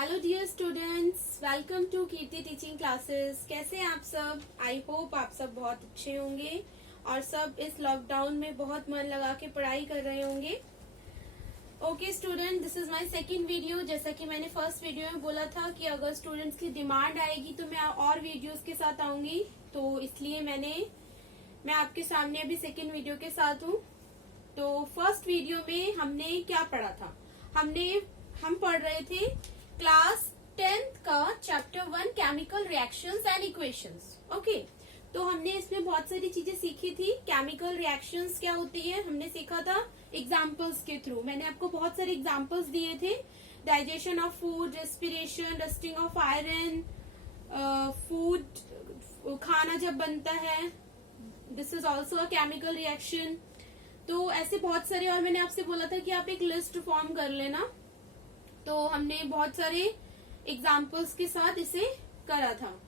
Hello dear students, welcome to Kirti teaching classes. कैसे हैं आप सब? आई होप आप सब बहुत अच्छे होंगे और सब इस लॉकडाउन में बहुत मन लगा के पढ़ाई कर रहे होंगे। Okay student, this is my second video. जैसा कि मैंने फर्स्ट वीडियो में बोला था कि अगर स्टूडेंट्स की डिमांड आएगी तो मैं और वीडियोस के साथ आऊंगी, तो इसलिए मैं आपके सामने अभी सेकेंड वीडियो के साथ हूँ। तो फर्स्ट वीडियो में हमने क्या पढ़ा था? हम पढ़ रहे थे क्लास 10th का chapter 1 chemical reactions and equations. Okay, तो हमने इसमें बहुत सारी चीजें सीखी थी। केमिकल रिएक्शंस क्या होती है हमने सीखा था एग्जाम्पल्स के थ्रू। मैंने आपको बहुत सारे एग्जाम्पल्स दिए थे। Digestion of food, respiration, rusting of iron, food खाना जब बनता है, this is also a chemical reaction. तो ऐसे बहुत सारे, और मैंने आपसे बोला था कि आप एक लिस्ट फॉर्म कर लेना। तो हमने बहुत सारे एग्जाम्पल्स के साथ इसे करा था।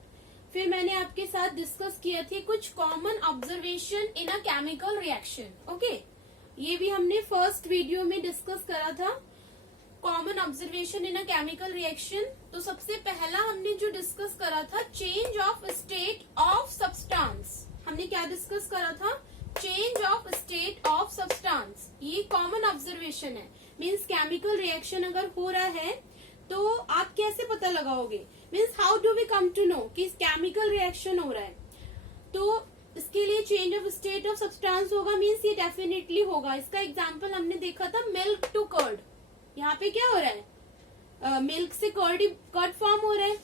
फिर मैंने आपके साथ डिस्कस किए थे कुछ common observation in a chemical reaction. Okay, ये भी हमने फर्स्ट वीडियो में डिस्कस करा था, common observation in a chemical reaction. तो सबसे पहला हमने जो डिस्कस करा था change of state of substance. हमने क्या डिस्कस करा था? Change of state of substance. ये कॉमन ऑब्जर्वेशन है। मीन्स केमिकल रिएक्शन अगर हो रहा है तो आप कैसे पता लगाओगे? Means how do we come to know कि केमिकल रिएक्शन हो रहा है? तो इसके लिए change of state of substance होगा। मीन्स ये डेफिनेटली होगा। इसका एग्जांपल हमने देखा था मिल्क टू कर्ड। यहाँ पे क्या हो रहा है? मिल्क से कर्ड फॉर्म हो रहा है।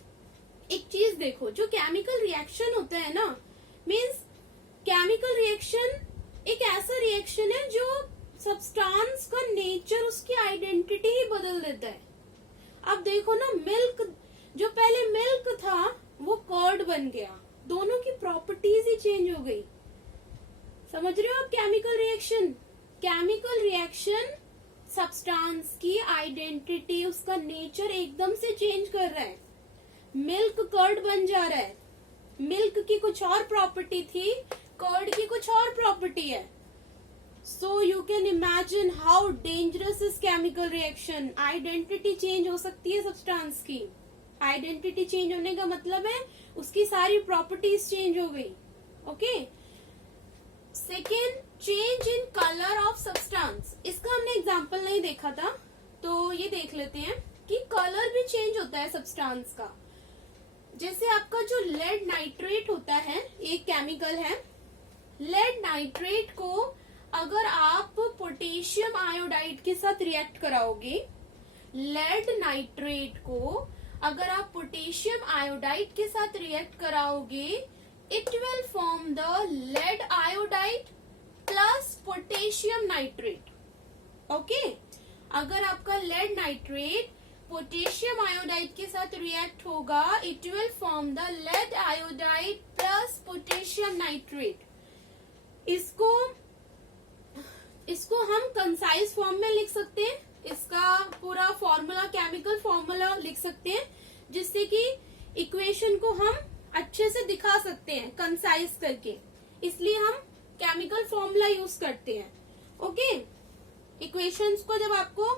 एक चीज देखो, जो केमिकल रिएक्शन होता है ना, मीन्स केमिकल रिएक्शन एक ऐसा रिएक्शन है जो सब्सटेंस का नेचर, उसकी आइडेंटिटी ही बदल देता है। अब देखो ना, मिल्क जो पहले मिल्क था वो कर्ड बन गया, दोनों की प्रॉपर्टीज ही चेंज हो गई। समझ रहे हो आप? केमिकल रिएक्शन सब्सटेंस की आइडेंटिटी, उसका नेचर एकदम से चेंज कर रहा है। मिल्क कर्ड बन जा रहा है। मिल्क की कुछ और प्रॉपर्टी थी, कर्ड की कुछ और प्रॉपर्टी है। So you can imagine how dangerous is chemical reaction. Identity change हो सकती है सब्सटेंस की। आइडेंटिटी चेंज होने का मतलब है उसकी सारी प्रॉपर्टीज चेंज हो गई। Okay, second, change in colour of substance. इसका हमने एग्जांपल नहीं देखा था, तो ये देख लेते हैं कि कलर भी चेंज होता है सब्सटेंस का। जैसे आपका जो लेड नाइट्रेट होता है, एक केमिकल है। लेड नाइट्रेट को अगर आप पोटेशियम आयोडाइड के साथ रिएक्ट कराओगे, लेड नाइट्रेट को अगर आप पोटेशियम आयोडाइड के साथ रिएक्ट कराओगे, it will form the lead iodide plus potassium nitrate. Okay, अगर आपका लेड नाइट्रेट पोटेशियम आयोडाइड के साथ रिएक्ट होगा, it will form the lead iodide plus potassium nitrate. इसको हम कंसाइज फॉर्म में लिख सकते हैं। इसका पूरा फॉर्मूला, केमिकल फॉर्मूला लिख सकते हैं, जिससे कि इक्वेशन को हम अच्छे से दिखा सकते हैं कंसाइज करके। इसलिए हम केमिकल फॉर्मूला यूज करते हैं। ओके, इक्वेशंस को जब आपको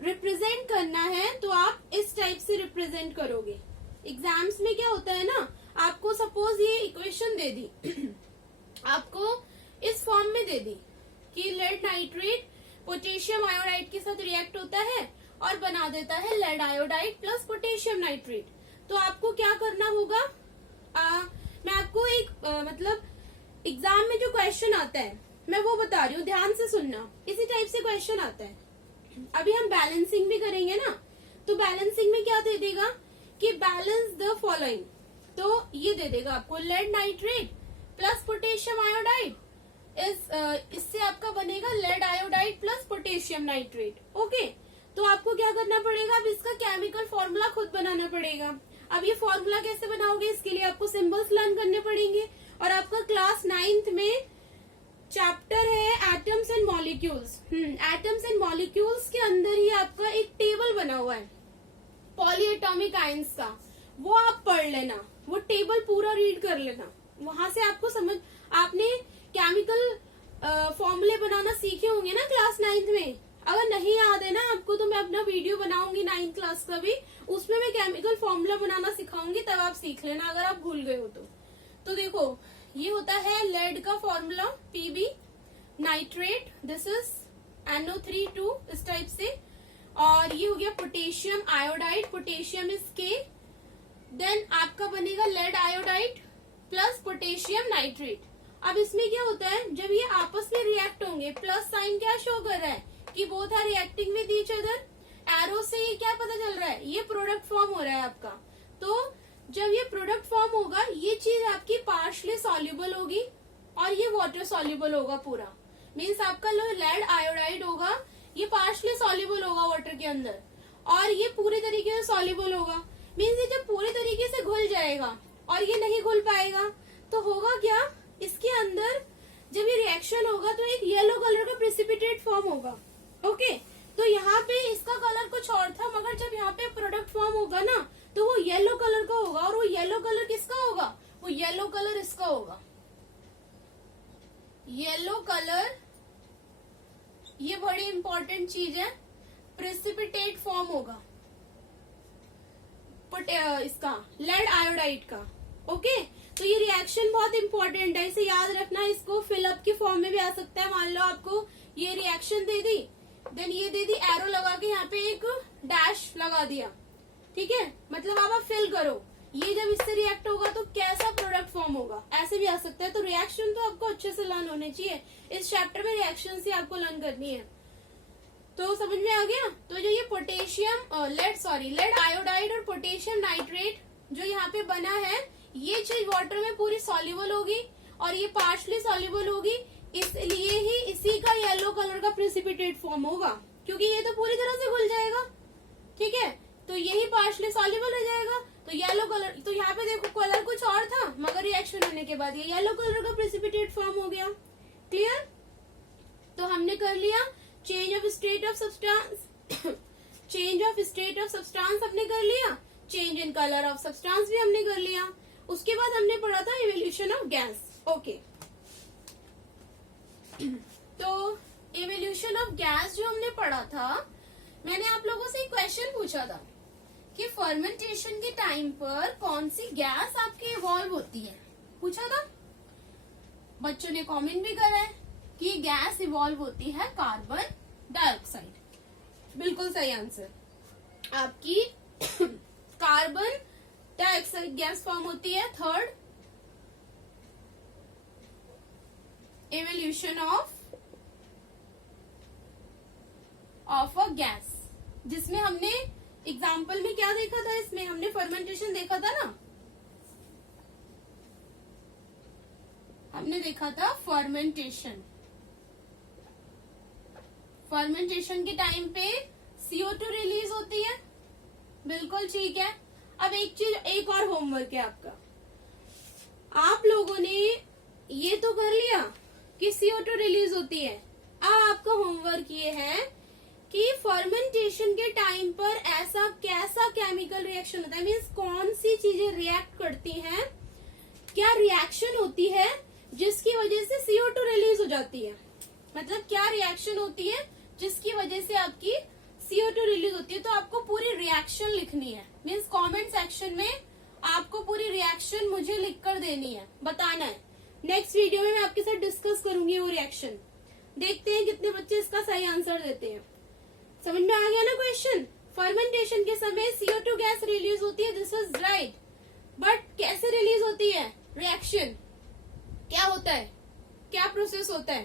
रिप्रेजेंट करना है तो आप इस टाइप से रिप्रेजेंट करोगे। एग्जाम्स में क्या होता है ना, आपको सपोज ये इक्वेशन दे दी आपको इस फॉर्म में दे दी कि लेड नाइट्रेट पोटेशियम आयोडाइड के साथ रिएक्ट होता है और बना देता है lead iodide plus potassium nitrate. तो आपको क्या करना होगा? मैं आपको एक मतलब एग्जाम में जो क्वेश्चन आता है मैं वो बता रही हूँ, ध्यान से सुनना। इसी टाइप से क्वेश्चन आता है। अभी हम बैलेंसिंग भी करेंगे ना, तो बैलेंसिंग में क्या दे देगा कि बैलेंस द फॉलोइंग। तो ये दे देगा आपको lead nitrate plus potassium iodide, इससे आपका बनेगा lead iodide plus potassium nitrate. Okay, तो आपको क्या करना पड़ेगा? अब इसका केमिकल फॉर्मूला खुद बनाना पड़ेगा। अब ये फॉर्मूला कैसे बनाओगे? इसके लिए आपको सिंबल्स लर्न करने पड़ेंगे। और आपका क्लास 9th में चैप्टर है atoms and molecules. Atoms and molecules के अंदर ही आपका एक टेबल बना हुआ है पॉलीएटॉमिक आयंस का, वो आप पढ़ लेना। वो टेबल पूरा रीड कर लेना, वहां से आपको समझ, आपने केमिकल फॉर्मूले बनाना सीखे होंगे ना क्लास 9th में। अगर नहीं याद है ना आपको, तो मैं अपना वीडियो बनाऊंगी 9th क्लास का भी, उसमें मैं केमिकल फॉर्मूला बनाना सिखाऊंगी, तब आप सीख लेना अगर आप भूल गए हो तो देखो ये होता है लेड का formula Pb, nitrate this is NO3 इस टाइप से, और ये हो गया potassium iodide, potassium is K, then आपका बनेगा lead iodide plus potassium nitrate. अब इसमें क्या होता है, जब ये आपस में रिएक्ट होंगे, प्लस साइन क्या शो कर रहा है कि both are reacting with each other, arrow से ये क्या पता चल रहा है, ये प्रोडक्ट फॉर्म हो रहा है आपका। तो जब ये प्रोडक्ट फॉर्म होगा, ये चीज आपकी पार्शली सॉल्युबल होगी और ये वाटर सॉल्युबल होगा पूरा, मीन्स आपका जो लेड आयोडाइड होगा ये पार्शली सॉल्युबल होगा वाटर के अंदर, और ये पूरी तरीके से सॉल्युबल होगा, मीन्स ये जब पूरी तरीके से घुल जाएगा और ये नहीं घुल पाएगा तो होगा क्या, इसके अंदर जब ये रिएक्शन होगा तो एक येलो कलर का प्रेसिपिटेट फॉर्म होगा। ओके, तो यहाँ पे इसका कलर कुछ और था, मगर जब यहाँ पे प्रोडक्ट फॉर्म होगा ना तो वो येलो कलर का होगा, और वो येलो कलर किसका होगा, वो येलो कलर इसका होगा, येलो कलर, ये बड़ी इंपॉर्टेंट चीज है, प्रेसिपिटेट फॉर्म होगा इसका लेड आयोडाइड का। ओके, तो ये रिएक्शन बहुत इंपॉर्टेंट है, इसे याद रखना, इसको फिलअप की फॉर्म में भी आ सकता है। मान लो आपको ये रिएक्शन दे दी, देन ये दे दी, एरो लगा के यहाँ पे एक डैश लगा दिया, ठीक है, मतलब आप फिल करो, ये जब इससे रिएक्ट होगा तो कैसा प्रोडक्ट फॉर्म होगा, ऐसे भी आ सकता है। तो रिएक्शन तो आपको अच्छे से लर्न होने चाहिए, इस चैप्टर में रिएक्शन ही आपको लर्न करनी है। तो समझ में आ गया। तो जो ये पोटेशियम लेड आयोडाइड और पोटेशियम नाइट्रेट जो यहाँ पे बना है, ये चीज वाटर में पूरी सॉल्युबल होगी और ये पार्शली सॉल्युबल होगी, इसलिए ही इसी का येलो कलर का प्रेसिपिटेट फॉर्म होगा, क्योंकि ये तो पूरी तरह से घुल जाएगा, ठीक है, तो यही पार्शली सॉल्युबल हो जाएगा। तो येलो कलर, तो यहाँ पे देखो कलर कुछ और था, मगर रिएक्शन होने के बाद ये येलो कलर का प्रेसिपिटेट फॉर्म हो गया। क्लियर? तो हमने कर लिया change of state of substance, change of state of substance हमने कर लिया, change in colour of substance भी हमने कर लिया। उसके बाद हमने पढ़ा था इवोल्यूशन ऑफ गैस। ओके, तो इवोल्यूशन ऑफ गैस जो हमने पढ़ा था, मैंने आप लोगों से एक क्वेश्चन पूछा था कि फर्मेंटेशन के टाइम पर कौन सी गैस आपकी इवॉल्व होती है, पूछा था। बच्चों ने कमेंट भी करा है कि गैस इवॉल्व होती है कार्बन डाइऑक्साइड। बिल्कुल सही आंसर आपकी कार्बन डाइऑक्साइड गैस फॉर्म होती है। Third, evolution of a gas, जिसमें हमने एग्जाम्पल में क्या देखा था, इसमें हमने फर्मेंटेशन देखा था ना, हमने देखा था फर्मेंटेशन। फर्मेंटेशन के टाइम पे CO2 रिलीज होती है, बिल्कुल ठीक है। अब एक चीज, एक और होमवर्क है आपका, आप लोगों ने ये तो कर लिया कि CO2 रिलीज होती है। अब आपका होमवर्क ये है कि फर्मेंटेशन के टाइम पर ऐसा कैसा केमिकल रिएक्शन होता है, मीन्स कौन सी चीजें रिएक्ट करती हैं, क्या रिएक्शन होती है जिसकी वजह से CO2 रिलीज हो जाती है, मतलब क्या रिएक्शन होती है जिसकी वजह से आपकी CO2 रिलीज होती है। तो आपको पूरी रिएक्शन लिखनी है, मीन्स कमेंट सेक्शन में आपको पूरी रिएक्शन मुझे लिखकर देनी है, बताना है। नेक्स्ट वीडियो में मैं आपके साथ डिस्कस करूंगी वो रिएक्शन, देखते हैं कितने बच्चे इसका सही आंसर देते हैं। समझ में आ गया ना क्वेश्चन? फर्मेंटेशन के समय CO2 गैस रिलीज होती है, दिस इज राइट, बट कैसे रिलीज होती है, रिएक्शन क्या होता है, क्या प्रोसेस होता है,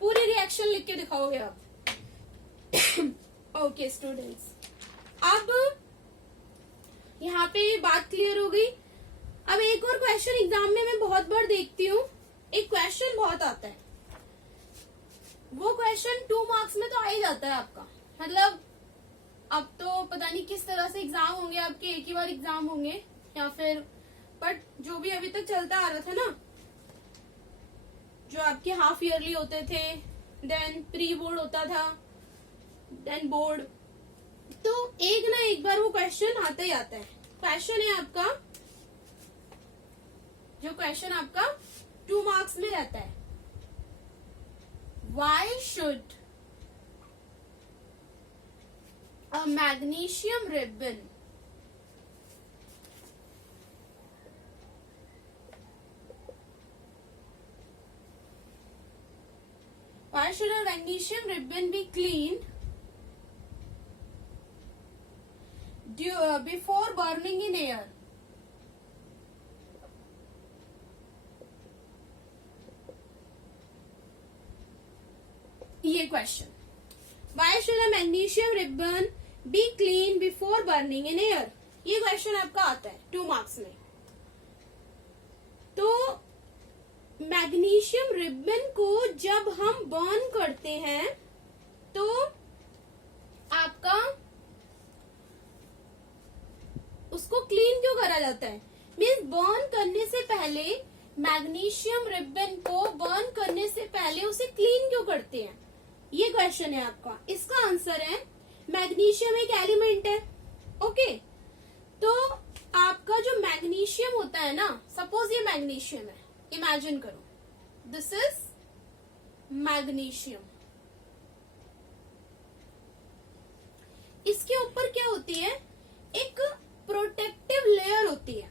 पूरी रिएक्शन लिख के दिखाओगे आप। ओके स्टूडेंट्स, अब यहाँ पे बात क्लियर हो गई। अब एक और क्वेश्चन एग्जाम में मैं बहुत बार देखती हूँ, एक क्वेश्चन बहुत आता है, वो क्वेश्चन 2 मार्क्स में तो आ ही जाता है आपका, मतलब अब तो पता नहीं किस तरह से एग्जाम होंगे आपके, एक ही बार एग्जाम होंगे या फिर, बट जो भी अभी तक चलता आ रहा था ना, जो आपके हाफ ईयरली होते थे, देन प्री बोर्ड होता था, देन बोर्ड, तो एक ना एक बार वो क्वेश्चन आता ही आता है। क्वेश्चन है आपका, जो क्वेश्चन आपका 2 मार्क्स में रहता है, Why should a magnesium ribbon why should a magnesium ribbon be cleaned before burning in air? ये question, why should a magnesium ribbon be clean before burning in air, ये question आपका आता है 2 marks में। तो मैग्नीशियम रिबन को जब हम बर्न करते हैं तो आपका उसको क्लीन क्यों करा जाता है? मीन्स बर्न करने से पहले मैग्नीशियम रिबन को बर्न करने से पहले उसे क्लीन क्यों करते हैं, ये क्वेश्चन है आपका। इसका आंसर है मैग्नीशियम एक एलिमेंट है। ओके, तो आपका जो मैग्नीशियम होता है ना, सपोज ये मैग्नीशियम है, इमेजिन करो दिस इज मैग्नीशियम। इसके ऊपर क्या होती है? एक प्रोटेक्टिव लेयर होती है।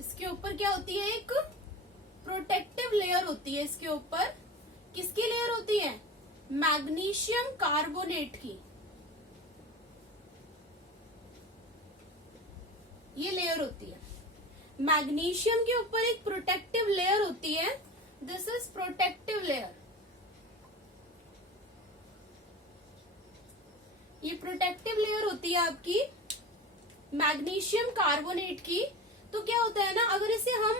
इसके ऊपर क्या होती है? एक प्रोटेक्टिव लेयर होती है। इसके ऊपर किसकी लेयर होती है? मैग्नीशियम कार्बोनेट की ये लेयर होती है। मैग्नीशियम के ऊपर एक प्रोटेक्टिव लेयर होती है, दिस इज प्रोटेक्टिव लेयर। ये प्रोटेक्टिव लेयर होती है आपकी मैग्नीशियम कार्बोनेट की। तो क्या होता है ना, अगर इसे हम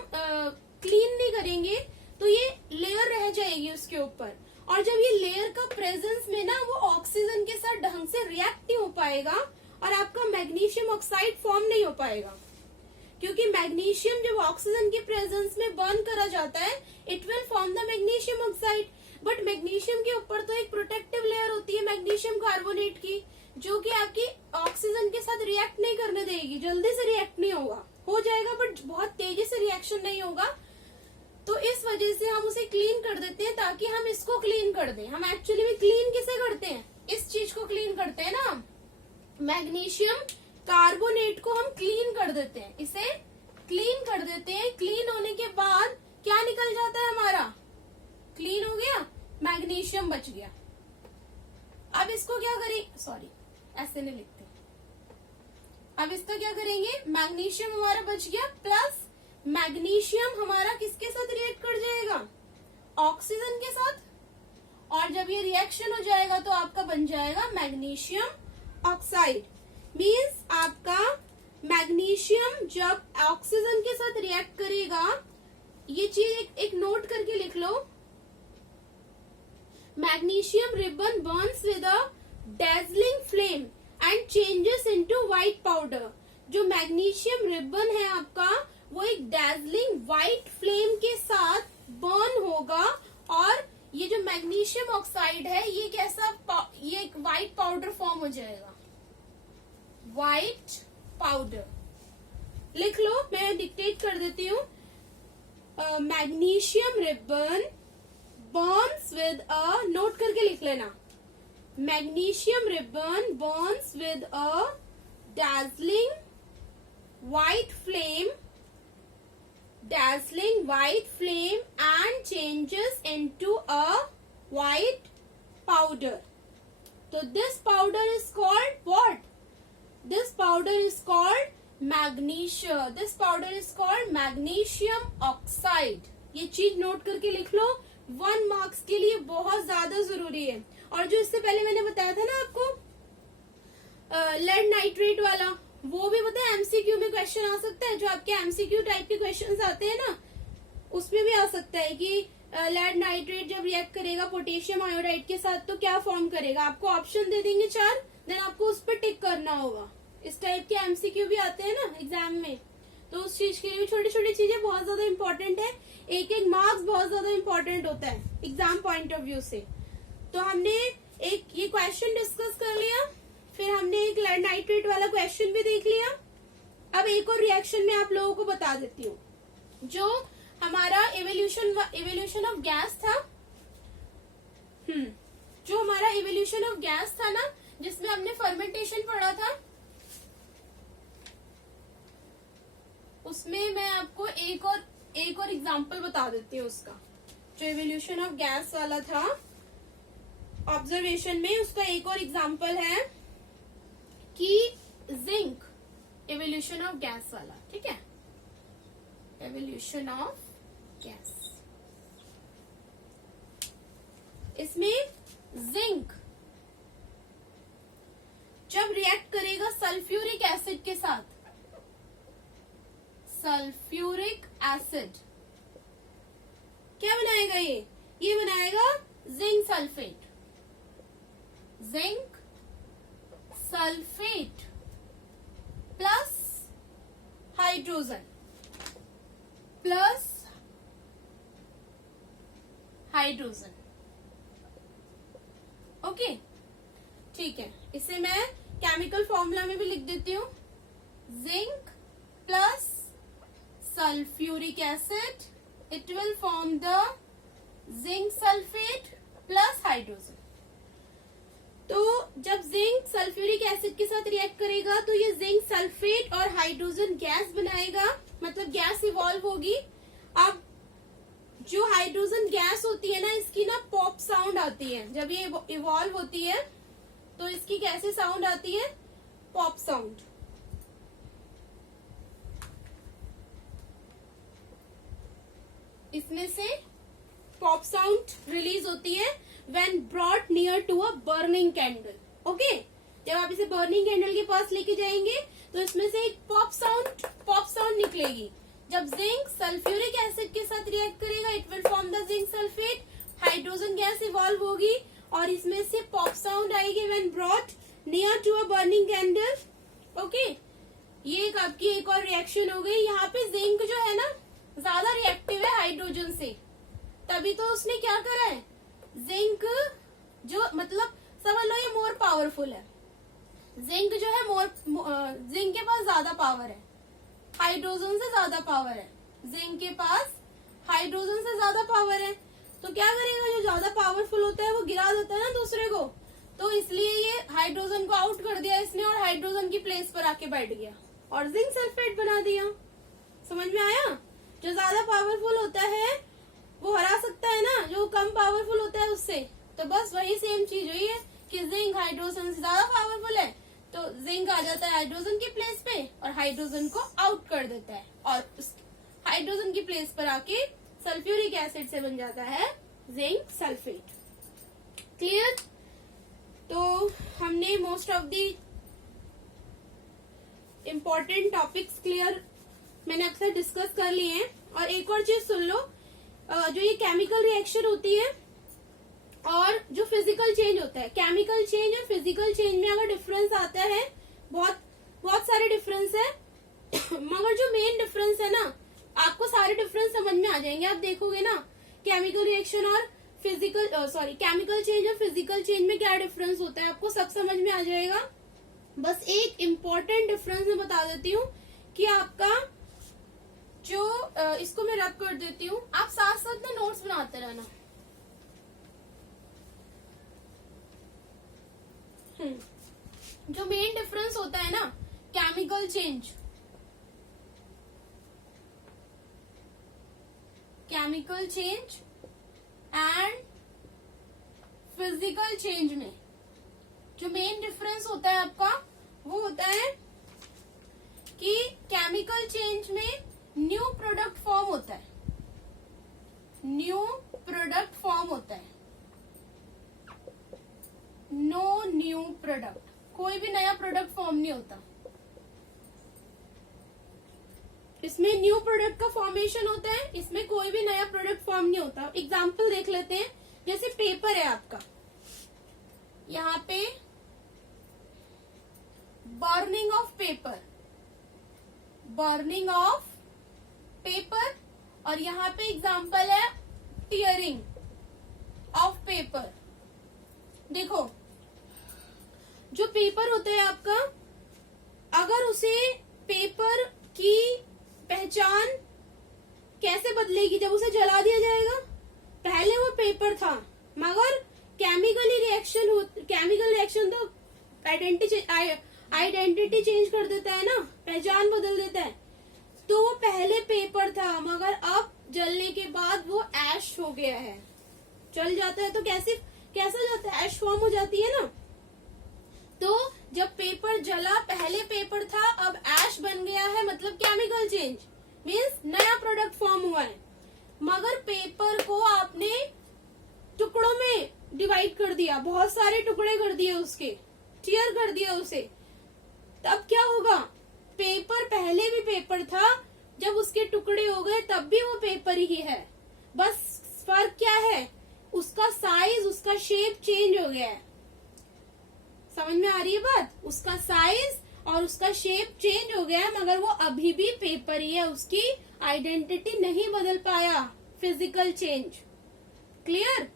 क्लीन नहीं करेंगे तो ये लेयर रह जाएगी उसके ऊपर, और जब ये लेयर का प्रेजेंस में ना वो ऑक्सीजन के साथ ढंग से रिएक्ट नहीं हो पाएगा और आपका मैग्नीशियम ऑक्साइड फॉर्म नहीं हो पाएगा। क्योंकि मैग्नीशियम जब ऑक्सीजन के प्रेजेंस में बर्न करा जाता है it will form the magnesium oxide, but magnesium के ऊपर तो एक प्रोटेक्टिव लेयर होती है मैग्नीशियम कार्बोनेट की, जो कि आपकी ऑक्सीजन के साथ रिएक्ट नहीं करने देगी, जल्दी से रिएक्ट नहीं होगा, हो जाएगा बट बहुत तेजी से रिएक्शन नहीं होगा। तो इस वजह से हम उसे क्लीन कर देते हैं ताकि हम इसको क्लीन कर दें। हम एक्चुअली में क्लीन किसे करते हैं? इस चीज को क्लीन करते हैं ना, मैग्नीशियम कार्बोनेट को हम क्लीन कर देते हैं, इसे क्लीन कर देते हैं। क्लीन होने के बाद क्या निकल जाता है हमारा? क्लीन हो गया, मैग्नीशियम बच गया। अब इसको क्या करें, सॉरी ऐसे नहीं लिखते, अब इसका क्या करेंगे? मैग्नीशियम हमारा बच गया, प्लस मैग्नीशियम हमारा किसके साथ रिएक्ट कर जाएगा? ऑक्सीजन के साथ, और जब ये रिएक्शन हो जाएगा तो आपका बन जाएगा मैग्नीशियम ऑक्साइड। मीन्स आपका मैग्नीशियम जब ऑक्सीजन के साथ रिएक्ट करेगा, ये चीज एक नोट करके लिख लो, magnesium ribbon burns with a dazzling flame and changes into white powder. जो मैग्नीशियम रिबन है आपका वो एक डेजलिंग व्हाइट फ्लेम के साथ बर्न होगा, और ये जो मैग्नीशियम ऑक्साइड है ये कैसा, ये एक व्हाइट पाउडर फॉर्म हो जाएगा, व्हाइट पाउडर। लिख लो, मैं डिक्टेट कर देती हूँ। Magnesium ribbon burns with a, note करके लिख लेना, magnesium ribbon burns with a dazzling white flame and changes into a white powder. So this powder is called what? This powder is called magnesium. This powder is called magnesium oxide. ये चीज note करके लिख लो, 1 marks के लिए बहुत ज्यादा जरूरी है। और जो इससे पहले मैंने बताया था ना आपको लेड नाइट्रेट वाला, वो भी पता है एमसीक्यू में क्वेश्चन आ सकता है। जो आपके एमसीक्यू टाइप के क्वेश्चंस आते हैं ना, उसमें भी आ सकता है कि लेड नाइट्रेट जब रिएक्ट करेगा पोटेशियम आयोडाइड के साथ तो क्या फॉर्म करेगा। आपको ऑप्शन दे देंगे 4, देन आपको उस पर टिक करना होगा। इस टाइप के एमसीक्यू भी आते हैं ना एग्जाम में, तो उस चीज के लिए छोटी छोटी चीजें बहुत ज्यादा इंपॉर्टेंट है। एक एक मार्क्स बहुत ज्यादा इंपॉर्टेंट होता है एग्जाम पॉइंट ऑफ व्यू से। तो हमने एक ये क्वेश्चन डिस्कस कर लिया, फिर हमने एक लेड नाइट्रेट वाला क्वेश्चन भी देख लिया। अब एक और रिएक्शन में आप लोगों को बता देती हूँ, जो हमारा इवोल्यूशन ऑफ गैस था। जो हमारा इवोल्यूशन ऑफ गैस था ना, जिसमें हमने फर्मेंटेशन पढ़ा था, उसमें मैं आपको एक और एग्जांपल बता देती हूँ उसका। जो एवोल्यूशन ऑफ गैस वाला था ऑब्जर्वेशन में, उसका एक और एग्जांपल है कि जिंक, एवोल्यूशन ऑफ गैस वाला, ठीक है, एवोल्यूशन ऑफ गैस। इसमें जिंक जब रिएक्ट करेगा सल्फ्यूरिक एसिड के साथ, सल्फ्यूरिक एसिड, क्या बनाएगा ये बनाएगा zinc sulphate, zinc sulphate plus hydrogen, plus hydrogen. Okay, ठीक है, इसे मैं केमिकल फॉर्मूला में भी लिख देती हूँ, zinc plus sulphuric acid, it will form the zinc sulphate plus hydrogen. तो जब जिंक सल्फ्यूरिक एसिड के साथ रिएक्ट करेगा तो ये जिंक सल्फेट और हाइड्रोजन गैस बनाएगा, मतलब गैस इवॉल्व होगी। अब जो हाइड्रोजन गैस होती है ना, इसकी ना पॉप साउंड आती है जब ये इवॉल्व होती है, तो इसकी कैसे साउंड आती है, पॉप साउंड। इसमें से पॉप साउंड रिलीज होती है when brought near to a burning candle. Okay, जब आप इसे बर्निंग कैंडल के पास लेके जाएंगे तो इसमें से एक पॉप साउंड निकलेगी। जब जिंक सल्फ्यूरिक एसिड के साथ रिएक्ट करेगा, it will form the zinc sulphate, hydrogen gas evolve होगी और इसमें से पॉप साउंड आएगी when brought near to a burning candle. Okay, ये आपकी एक और रिएक्शन हो गई। यहाँ पे जिंक जो है ना ज्यादा रिएक्टिव है हाइड्रोजन से, तभी तो उसने क्या करा है, जिंक जो मतलब समझ लो ये मोर पावरफुल है। जिंक जो है जिंक के पास ज्यादा पावर है, हाइड्रोजन से ज्यादा पावर है, जिंक के पास हाइड्रोजन से ज्यादा पावर है। तो क्या करेगा, जो ज्यादा पावरफुल होता है वो गिरा देता है ना दूसरे को, तो इसलिए ये हाइड्रोजन को आउट कर दिया इसने और हाइड्रोजन की प्लेस पर आके बैठ गया और जिंक सल्फेट बना दिया। समझ में आया? जो ज्यादा पावरफुल होता है वो हरा सकता है ना जो कम पावरफुल होता है उससे। तो बस वही सेम चीज हुई है कि जिंक हाइड्रोजन से ज्यादा पावरफुल है, तो जिंक आ जाता है हाइड्रोजन की प्लेस पे और हाइड्रोजन को आउट कर देता है और उस हाइड्रोजन की प्लेस पर आके सल्फ्यूरिक एसिड से बन जाता है जिंक सल्फेट। क्लियर? तो हमने most of the important topics clear मैंने अक्सर डिस्कस कर लिए हैं। और एक और चीज सुन लो, जो ये केमिकल रिएक्शन होती है और जो फिजिकल चेंज होता है, केमिकल चेंज और फिजिकल चेंज में अगर डिफरेंस आता है, बहुत सारे डिफरेंस है मगर जो मेन डिफरेंस है ना, आपको सारे डिफरेंस समझ में आ जाएंगे। आप देखोगे ना केमिकल रिएक्शन और केमिकल चेंज और फिजिकल चेंज में क्या डिफरेंस होता है, आपको सब समझ में आ जाएगा। बस एक इम्पोर्टेंट डिफरेंस मैं बता देती हूँ कि आपका जो इसको मैं रब कर देती हूँ, आप साथ साथ ना नोट्स बनाते रहना। जो मेन डिफरेंस होता है ना, chemical change and physical change में जो मेन डिफरेंस होता है आपका, वो होता है कि केमिकल चेंज में न्यू प्रोडक्ट फॉर्म होता है, नो न्यू प्रोडक्ट, कोई भी नया प्रोडक्ट फॉर्म नहीं होता। इसमें न्यू प्रोडक्ट का फॉर्मेशन होता है, इसमें कोई भी नया प्रोडक्ट फॉर्म नहीं होता। एग्जाम्पल देख लेते हैं, जैसे पेपर है आपका, यहाँ पे बर्निंग ऑफ पेपर और यहाँ पे एग्जाम्पल है टीयरिंग ऑफ पेपर। देखो जो पेपर होता है आपका, अगर उसे पेपर की पहचान कैसे बदलेगी, जब उसे जला दिया जाएगा। पहले वो पेपर था मगर केमिकल रिएक्शन तो आइडेंटिटी चेंज कर देता है ना, पहचान बदल देता है। तो वो पहले पेपर था, मगर अब जलने के बाद वो ऐश हो गया है। जल जाता है तो कैसा जाता है, ऐश फॉर्म हो जाती है ना। तो जब पेपर जला, पहले पेपर था अब ऐश बन गया है, मतलब केमिकल चेंज मीन्स नया प्रोडक्ट फॉर्म हुआ है। मगर पेपर को आपने टुकड़ों में डिवाइड कर दिया, बहुत सारे टुकड़े कर दिए उसके, टीयर कर दिया उसे। तब क्या होगा, पेपर पहले भी पेपर था, जब उसके टुकड़े हो गए तब भी वो पेपर ही है। बस फर्क क्या है, उसका साइज, उसका शेप चेंज हो गया है। समझ में आ रही है बात, उसका साइज और उसका शेप चेंज हो गया है, मगर वो अभी भी पेपर ही है, उसकी आइडेंटिटी नहीं बदल पाया, फिजिकल चेंज। क्लियर,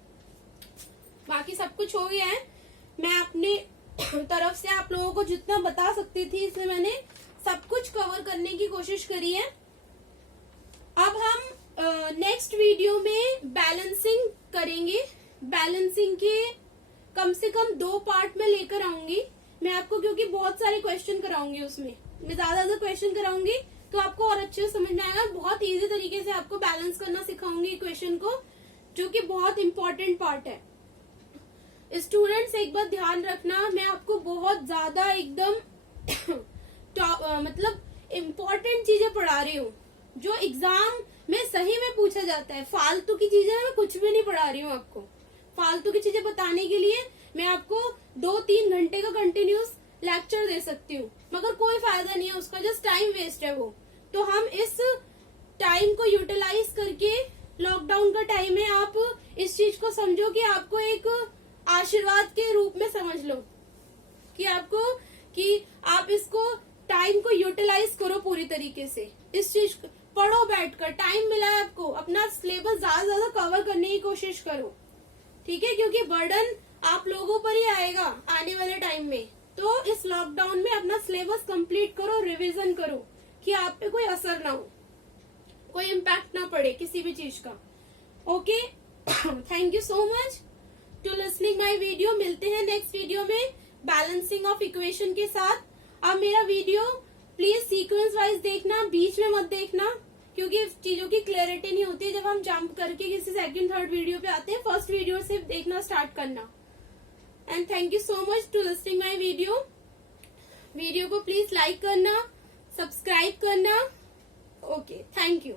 बाकी सब कुछ हो गया है। मैं अपनी तरफ से आप लोगों को जितना बता सकती थी, इसमें मैंने सब कुछ कवर करने की कोशिश करी है। अब हम नेक्स्ट वीडियो में बैलेंसिंग करेंगे। बैलेंसिंग के कम से कम 2 पार्ट में लेकर आऊंगी मैं आपको, क्योंकि बहुत सारे क्वेश्चन कराऊंगी उसमें। मैं ज्यादा क्वेश्चन कराऊंगी तो आपको और अच्छे से समझ में आएगा। बहुत इजी तरीके से आपको बैलेंस करना सिखाऊंगी इक्वेशन को, जो कि बहुत इंपॉर्टेंट पार्ट है। स्टूडेंट्स एक बात ध्यान रखना, मैं आपको बहुत ज्यादा एकदम मतलब इम्पोर्टेंट चीजें पढ़ा रही हूँ, जो एग्जाम में सही में पूछा जाता है। फालतू की चीजें मैं कुछ भी नहीं पढ़ा रही हूँ आपको। फालतू की चीजें बताने के लिए मैं आपको 2-3 घंटे का कंटिन्यूस लेक्चर दे सकती हूँ, मगर कोई फायदा नहीं है उसका, जस्ट टाइम वेस्ट है वो। तो हम इस टाइम को यूटिलाइज करके, लॉकडाउन का टाइम है, आप इस चीज को समझो कि आपको एक आशीर्वाद के रूप में समझ लो, कि आप इसको टाइम को यूटिलाइज करो पूरी तरीके से। इस चीज पढ़ो बैठकर, टाइम मिला है आपको, अपना सिलेबस ज्यादा कवर करने की कोशिश करो, ठीक है, क्योंकि बर्डन आप लोगों पर ही आएगा आने वाले टाइम में। तो इस लॉकडाउन में अपना सिलेबस कंप्लीट करो, रिवीजन करो, कि आप पे कोई असर ना हो, कोई इम्पैक्ट ना पड़े किसी भी चीज का। Okay, thank you so much to listening my video. मिलते हैं नेक्स्ट वीडियो में बैलेंसिंग ऑफ इक्वेशन के साथ। अब मेरा वीडियो प्लीज सीक्वेंस वाइज देखना, बीच में मत देखना, क्योंकि चीजों की क्लैरिटी नहीं होती है जब हम जंप करके किसी सेकंड थर्ड वीडियो पे आते हैं। फर्स्ट वीडियो से देखना स्टार्ट करना। And thank you so much to listening my video. Video को प्लीज लाइक करना, सब्सक्राइब करना। Okay, thank you.